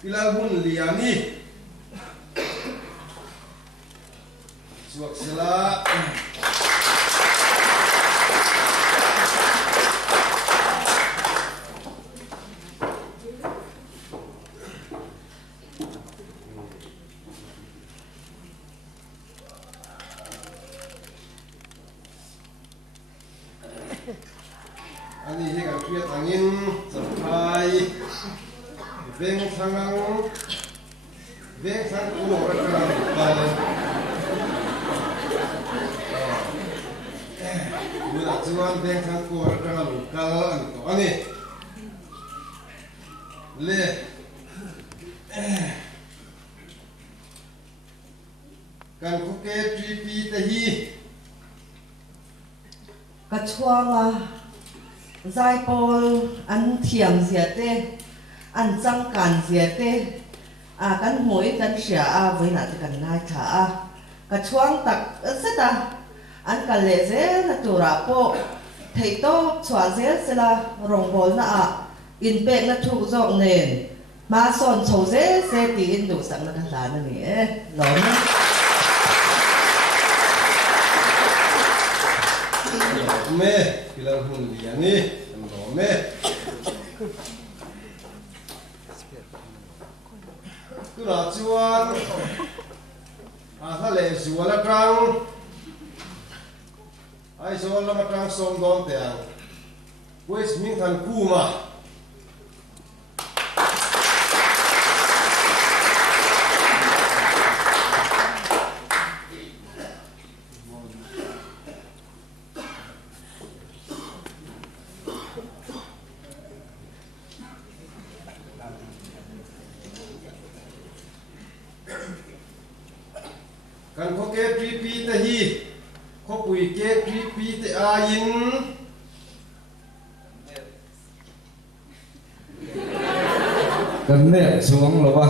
ilal hun liani chuak sila anh đi gặp chuyện angin sampai Vangchhe ku budak cuan Vangchhe ku orang lokal ani le kan ku KTP tahi Kachuanga Zai Pual an thiam ziate an chang kan ziate kan hoi kan sia với na kan nai tha kachuang tak seta an kale ze na tura po thei to chwa ze sela rong bol na in pek na thu zong nen ma son chho ze se ti in du sang na la na ni lo na me kilang hun liani no me tu la chuan tha le zuala tang ai zuala ma tang som don teang wes min than kuma kan ko KTP te hi ko pui KTP te ain kan ne xuống lo ba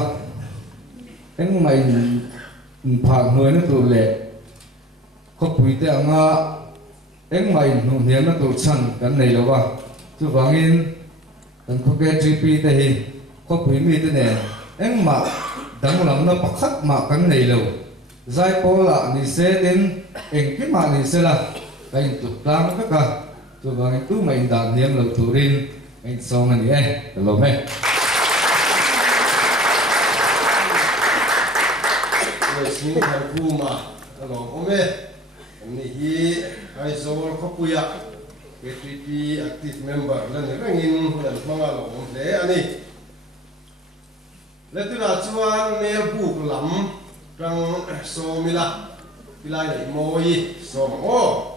anh mày phang người nó tụ lệ có pui te anga anh mày nụ hiền nó tụ chăn kan này lo ba chu wangin kan ko KTP te hi có pui mi te ne anh mà dang lam na pakhat ma kan này lo Zai Pual là ni se tin anh cái mà ni se là anh chụp lang các cả cho vào anh cứ mình đàn niệm lực thủ rin anh xong anh ấy được không em wes min than kuma lo ome ni hi ai zol ko puya KTP active member lan rangin lan manga lo le ani le tu la chuan mail book lam răng so mila pilai này moi so mo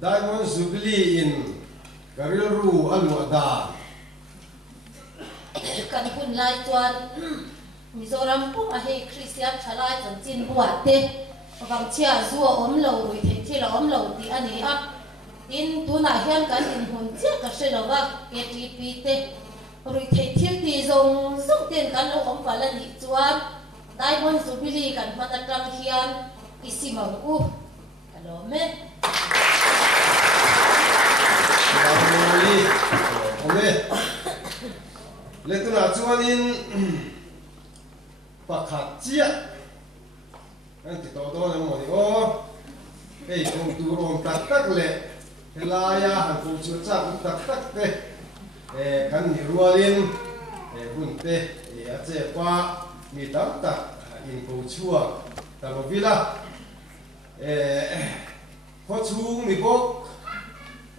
Diamond Jubilee in Karilru Alwada. Kan hun lai tuan Mizoram pun ahi Christian chalai chan chin buat te Vangchhe zuo lo rui the lo ti ani a in tuna hian kan in hun che ka se lo wa KTP te rui the ti zong ten kan lo om pala ni chuan Diamond Jubilee kan matatang hian isimang u kalo me Lê tu nào chuan in pakhat chia anh ti to to na mo ni o ei kong tu rom tak le helaya han ko chu cha tak te kan ni rualin bun te a che pa mi tam tak in ko chua ta bo vila ko chung mi bok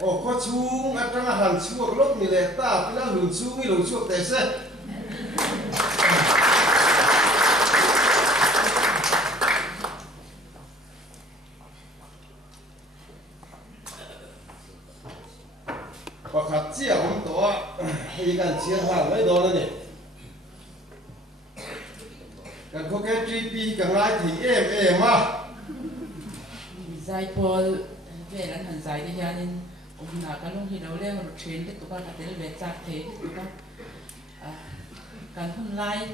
o ko chung atang han chuak lok ni le ta pila lun chung mi lo chuak te se pakhat chia om to hi kan chia hang mai do na ni kan ko KTP kan lai thi ma Zai Pual về lần hành giải thì gia đình ông nào cả lúc thì đâu lên một chuyến cái tụi con cả tới về chặt thế tụi con cần không like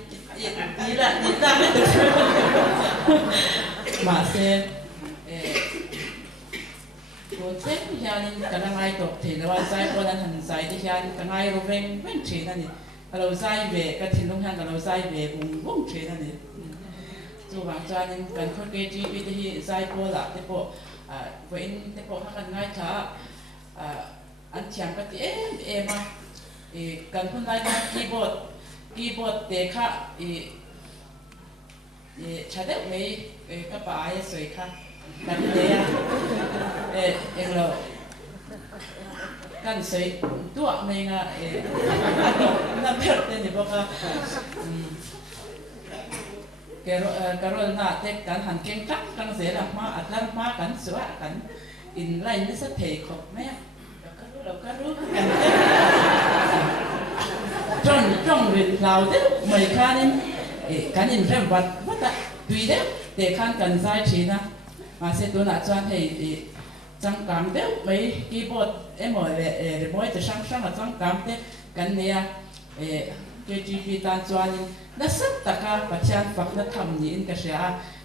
tí là tí ra mà xem rồi thế thì gia đình cả năm ai tộc thì là Zai Pual lần hành giải thì gia đình cả ngày rồi ven Vangchhe này cả lâu Zai về cả thiên long hàng cả lâu Zai về vùng Vangchhe này dù Vangchhe nên cần khôi cái gì thì Zai Pual là cái bộ với cái bộ hàng ngày thà anh chàng cái em mà cần hôm nay keyboard để khác chạy được mấy cái bài sợi khác cần để em lo cần sợi tua mình nằm bẹt tên thì bóc cái rồi na tết cần hành kinh chắc cần dễ làm mà ăn mà cần sửa cần in lại nó sẽ thể khóc mấy đâu có rút trong việc lao đấy mấy khán cái nhìn xem vật vật tùy đấy để khán cần giải trí na mà sẽ tôi là chọn thì trong cảm đấy mấy keyboard em hỏi về mỗi từ sang là trong cảm đấy cần này KTP tan chọn nó rất tất cả các chân phật nó thầm nhìn cái gì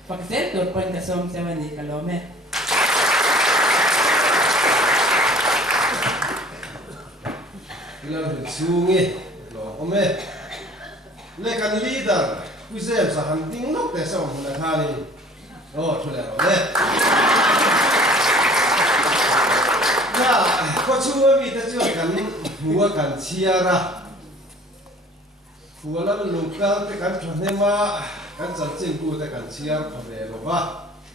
phật sẽ được quan cái xong sẽ vấn đề cái lo mẹ là sungi lo ome le kan leader ku sem sa han ting nok te som na khani o thule ro le ya ko chuwa mi te chu kan huwa kan chiara huwa la local te kan thone ma kan chal chin ku te kan chiar phave lo ba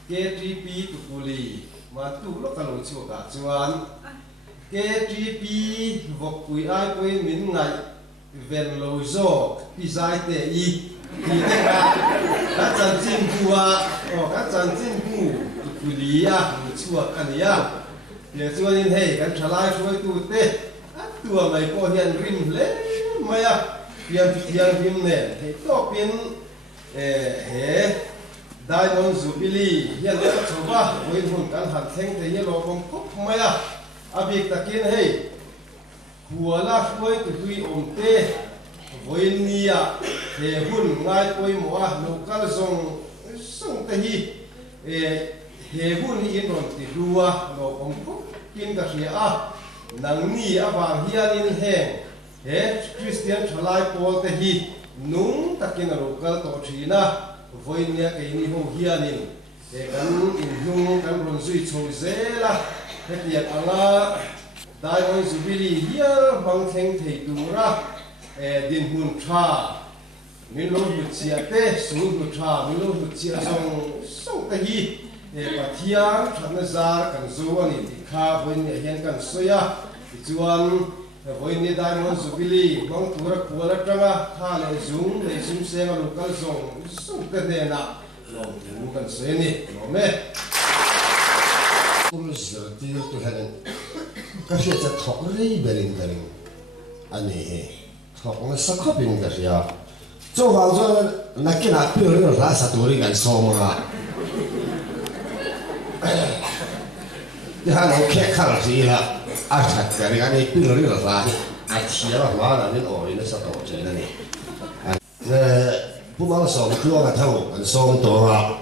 KTP tu puli ma tu lo kan lo chu ka chuan KTP vok pui ai pui min ngai ven lo zo pi zai te i ni te ka chan chin bua o ka chan chin bu tu li ya ni chua kan ya ye chuan in hei kan thalai Hruaitu te tua mai ko hian rim le maya pian tiang him ne he to pin he Diamond Jubilee hian le choba voin hun kan han theng te ye lo kong kop maya abik takin hei huala Hruaitu hui omte voinia he hun ngai poi moa local song te hi he hun in ron ti ruwa lo om ko kin ka hria a nang ni awang hian in he Christian thalai pol te hi nung takin local to thina voinia ke ni ho hian in để gắn in lung gắn run duy châu dễ là hết tiệt anga đại hội Jubilee here Vangchhe thầy tu ra din hun tha min lo hlut chia te su hlut tha min lo hlut chia song te hi pathian thana zar kan zo ani tikha voin ne hian kan soya chuan voin ni dai mon Jubilee mong tura kuala tanga kha le zum le sim se ma lokal song te ne na lo tu kan se ni lo me urus ti tu hanin ka hria cha thok rei berin ani thok na sakhopin ka hria cho wang zo nakina pi ri la sa tu ri kan so ma ya no ke khar si la a chat ka ri ani pi ri la a thia la ma la nin o ina sa to che na ni不忙手不个头很松多啊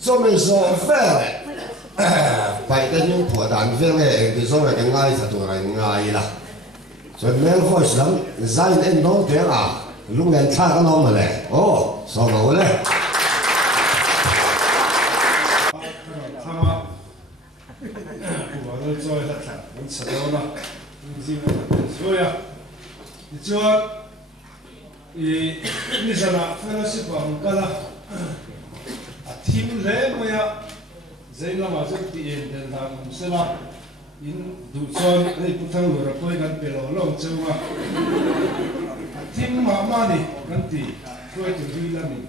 做没说饭嘞摆个牛破蛋饭嘞你说那个爱他多来爱啦所以没好想在那弄点啊路人差个弄么嘞哦说我嘞我做一下看我吃到了你说呀你说你说那分了是光个了啊听来么呀这个嘛就点点他们是吧因读书你不通路了不会跟别人弄走嘛啊听妈妈的跟地不会就对了你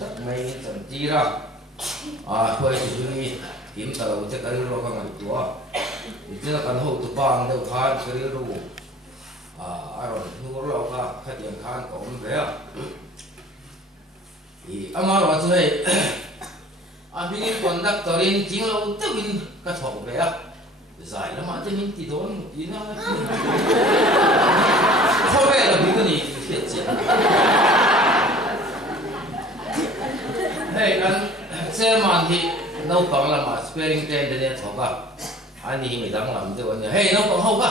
tak mai tan tira Hruaitu ni kim talo te kari ro ka ngai tua itina kan ho tu bang deu khan kari ro aron nu ro ka khatian khan ko om be ama ro chu hei bingin konduktorin jing lo tewin ka thok be zai lama te min ti don ina khobe la bi ni fiat che hey kan chairman hi no pang lama sparing ten de thoka ani mi dang lam de on hey no pang ho ka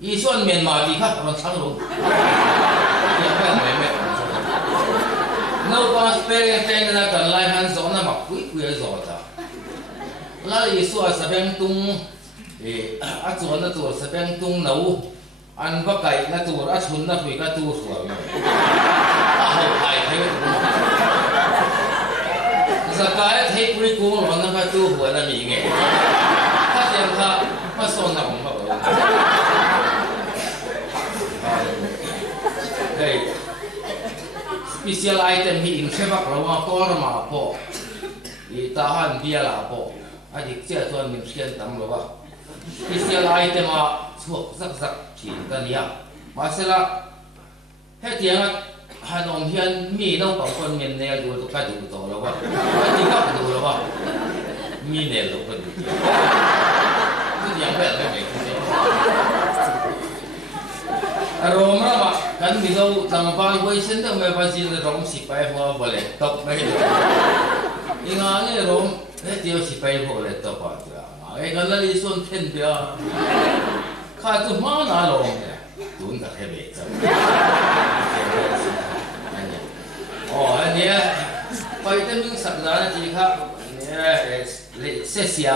i suan Myanmar ti kha ron chang lo ya ka me me no pang sparing ten de kan lai han zo na ma kui zo ta la i su a sa beng tung a chuan na tur sa beng tung no an ba kai na tur a chun na hui ka tu sual a ho kai thei sa kai thei pui ku ron na ka tu huwa na mi nge ka tiam kha ma son na ong ba hey special item hi in sebak rawa ko ma po i tahan bia la po adik che chuan min khian tam lo ba special item a chuak zak zak thin ka nia masela he tianga hanom hian mi no pa kon men ne du to ka du to lo ba ti ka du lo ba mi ne lo ka du tu yang ba ba me aroma ba kan mi zo tang pa wei sen da me ba jin rom si pai ho ba le top me inga ne rom ne tio si pai ho le top pa ai kan la li son ken bia kha tu ma na lo ne tun da he be cha anh nhé quay tới miếng sạch ra là gì khác nhé xe xia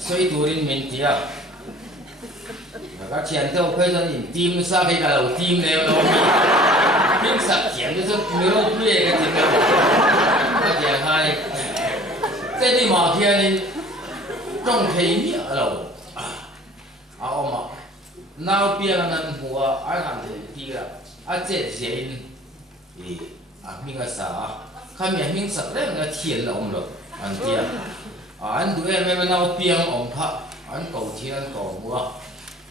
xoay turin mình tia các chuyện theo quay ra nhìn tim sao cái đầu tim này nó miếng sạch chuyện cái số miếng bia cái gì đó cái chuyện hai cái đi mà kia nên trong thấy nhỉ đầu ông mà nào bia là nằm hùa ai làm thì tia chết gì mình cái sao khi mình sắp lên cái thiên là ông rồi anh kia anh đuổi em nào piang ông thà anh cầu thiên anh cầu mua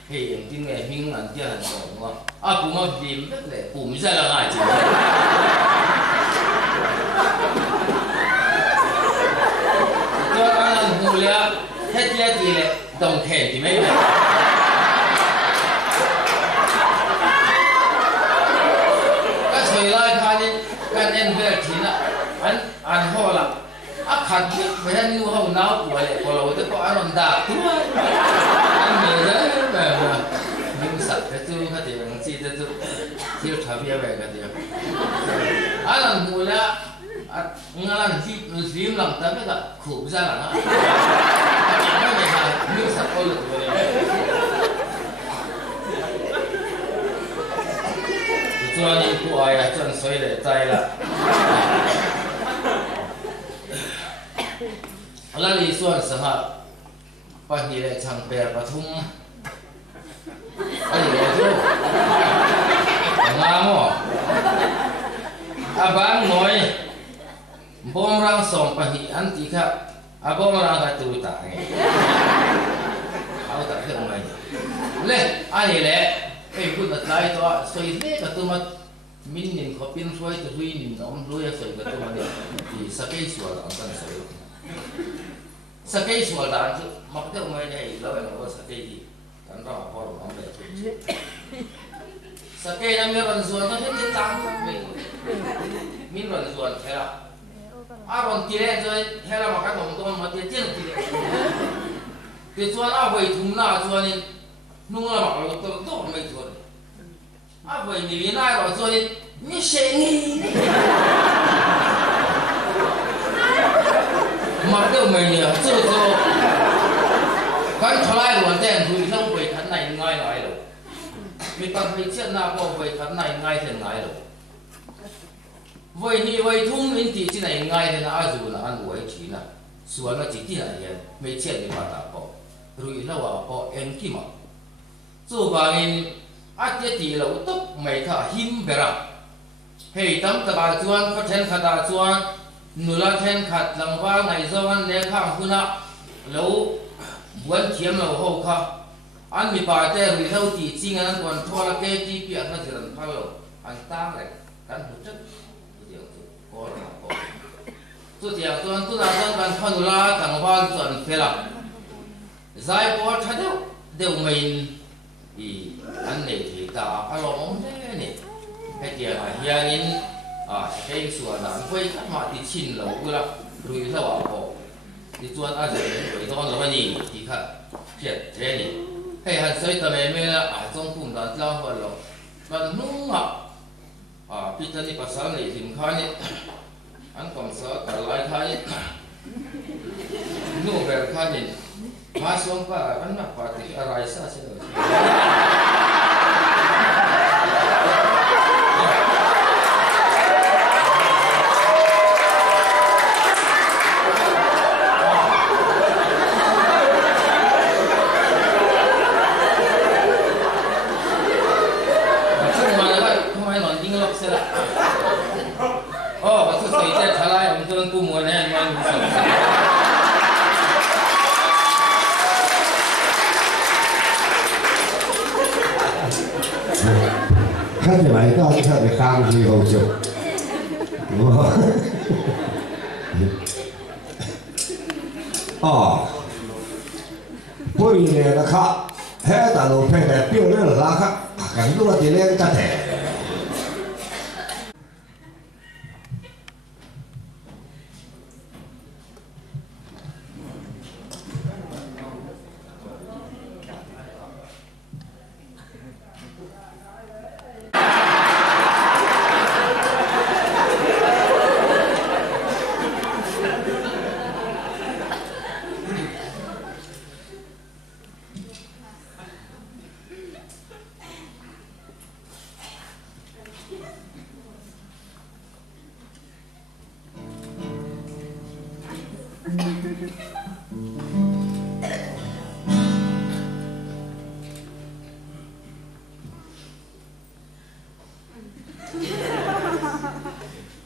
thì em tin nghe mình anh kia anh cầu mua cũng mà phim rất là cũng rất là ngại chứ cho anh mua了hết giá trị là đồng tiền thì mấy lai khai đi cái em về thì là anh ho là khát biết mấy anh nu hậu não của lại của lâu tới có anh làm đạp đúng không anh nhớ đấy mà nhưng sạch cái thứ cái gì bằng gì cái thứ thiếu thà bia về cái gì anh làm mùi là anh làm phim làm tới cái là khổ ra là nó anh nói là nhưng sạch có lực rồi cho nên cô ai chân xoay để tay là là lý xuân sáng hạ bắt đi lại chẳng bè bắt thung anh nhớ chưa ngang mò bán nói bom rang sòng bắt đi ăn tí khác bom rang cái tủ tải áo tải không mày lên anh lẽ cái bút đặt lại đó xoay thế cái tụi mình nhìn có pin xoay tụi huy nhìn ông lui xoay cái tụi mình thì sao cái xua đó cần xoay sao cái xua đó chứ mặc cái ông này lâu rồi nó sao cái gì cần đó họ làm ông này sao cái này mình vẫn xuân nó hết cái tăng mình vẫn xuân thế là còn kia rồi thế là mặc cái đồng tôi mà tiền tiền thì xuân về thùng nào xuân nung là mặc tôi tốt mấy tuổi vậy mình nay bảo rồi mi sẽ nghĩ mặc đâu mình nhỉ chưa cái thay luôn đen thì không về thân này ngay lại rồi mình cần phải chuyện nào có về thân này ngay thì ngay rồi vậy thì vậy thung mình thì cái này ngay thì là dù là ăn uống chỉ là xuống nó chỉ tí là hiện mấy chuyện thì bắt đầu rồi nó vào bỏ em kia mà做吧呢，tiết thì lâu tốc mấy thà him bè ra, hei tam taka chuan kho then khata chuan nula then khat langwa ngai zongan le khang huna lo buan thiam lo ho kha an mi pa te ri ho ti ching an kon thola KTP an na jiran phalo an tang le kan hu chat tu dia tu ko la ko tu dia tuan tu na tuan kan phanula tangwa chuan phela zai por thadeu deu main i an nei thi ta along ne ni he dia ma hianin hei suan an phoi kan ma ti chin lo ula rui lo a ko ti chuan a zai roi don lo ni ti kha phiat the ni hei han soi ta me me la chong pum da tla ho lo kan nu ma pitani pasal nei him kha ni an kom sa ta lai kha ni nu ber kha ni ma som pa kan na pa ti arai sa se lo看起来大家的康是好久，不一年的卡，还大陆拍的标准拉卡，更多的那个的。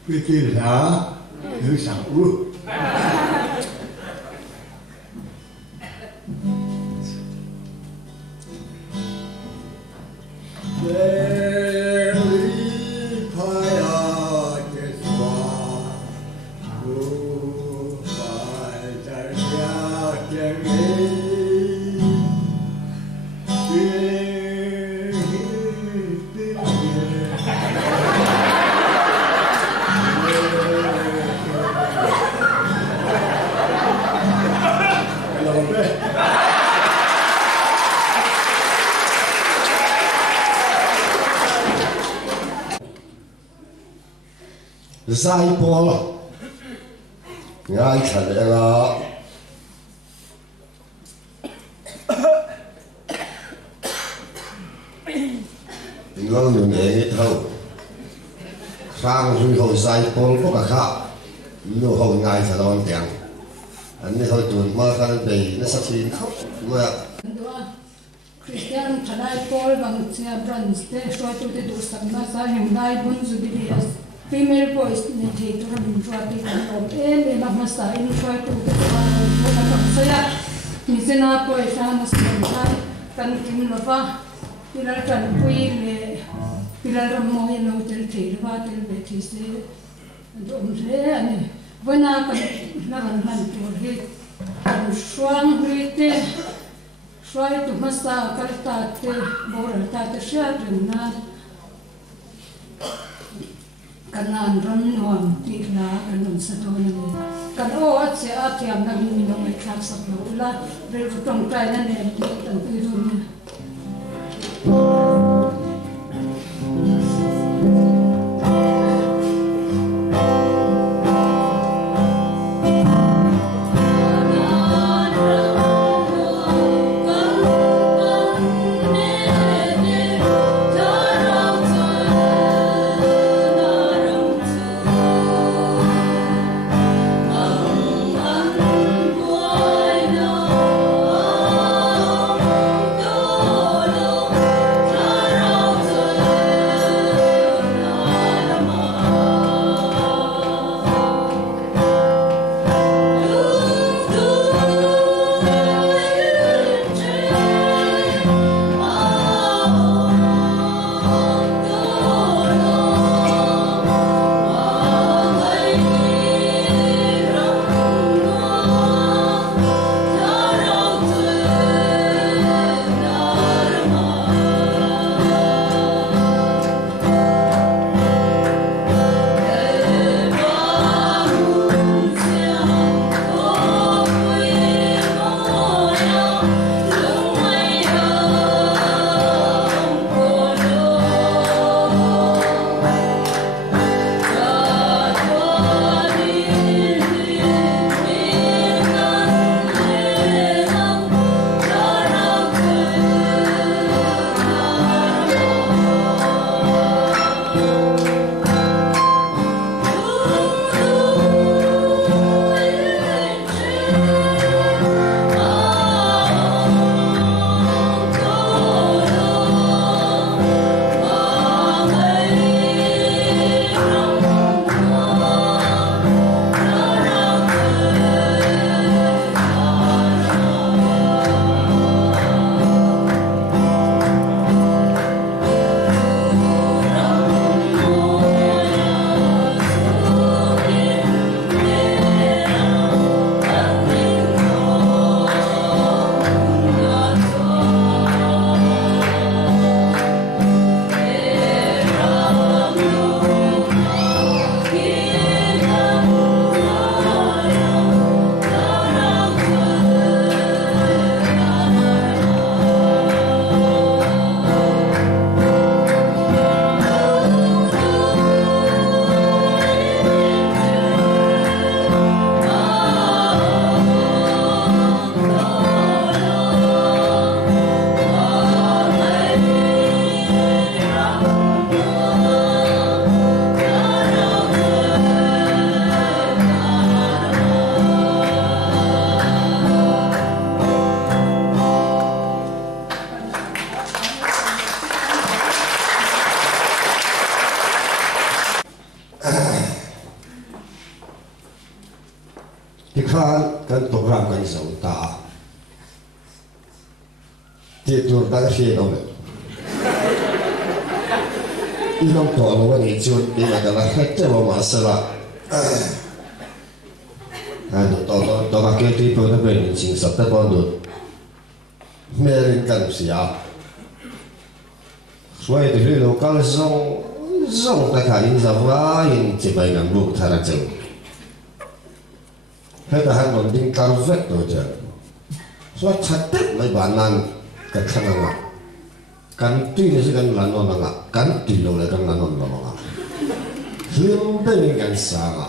Cái kia là thứ sáu Zai Pual ngay thật là ngon nhiều nghề thâu sang rồi hồi Zai Pual có cả khác nhiều hồi ngay thật là tiếng anh ấy thôi tuần mà cái này nó sắp xỉ khóc mà Christian Thanai Paul Vangchhe branch te Hruaitu te du sakna sa hemdai bun Jubilee as female voice ne thei tu ram Hruaitu kan om em ma sa in Hruaitu te na kam saya ni sena poi sa na sai kan kim lova pilal kan pui le pilal ram mo ye no tel thei wa tel be thi se dom re ani vana kan na ran man tu he kan swang Hluite Hruaitu masa kalta te boral ta te sha rinna kanan ram nuam ti la kanun sa don ni kan o at se atiam na ni no me khak sak lo la re tong kai na ne ti tan ti ru ni Oh ที่ข้ากันตกรำกันสองตาที่ตัวตั้งเสียเอาเลยอีน้องตัวเราวันนี้จุดนี่มากันละให้เจ้ามาสละตัวมาเกี่ยวที่ตัวนั้นเป็นสิ่งสัตย์บอลดูเมื่อเรื่องกันเสียสวยที่เราก็ส่งแต่ขาดินสบายจะไปงานบุกทาราจูให้ทหารคนดิ้งการเวทตัวเจ้าสวยชัดเจนไม่บานนั้นกันขนาดนั้นกันตีนี่สิกันลันนอนงะกันตีโลเลยกันลันนอนงะหิมเป็นกันสางะ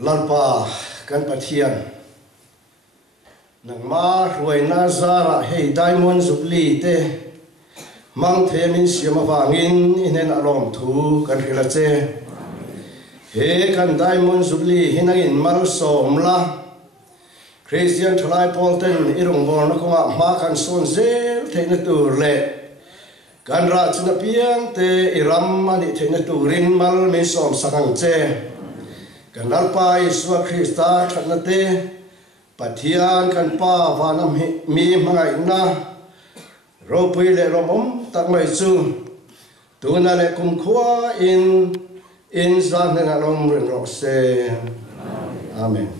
lalpa kan pathian nang ma Hruaitu zara hei diamond Jubilee te Vangchhe min siama wangin inen alom thu kan hila che he kan diamond Jubilee hinangin mal somla Christian thlai polten irung bor na konga ma kan son zel theina tur le kan ra chuna piang te iram ani theina turin mal min som sakang che kan lalpa Isua Krista thatna te pathian kan pa vanam mi mangai na ro pui le rom tak mai chu tuna le kum khwa in zan na lom ren ro se amen.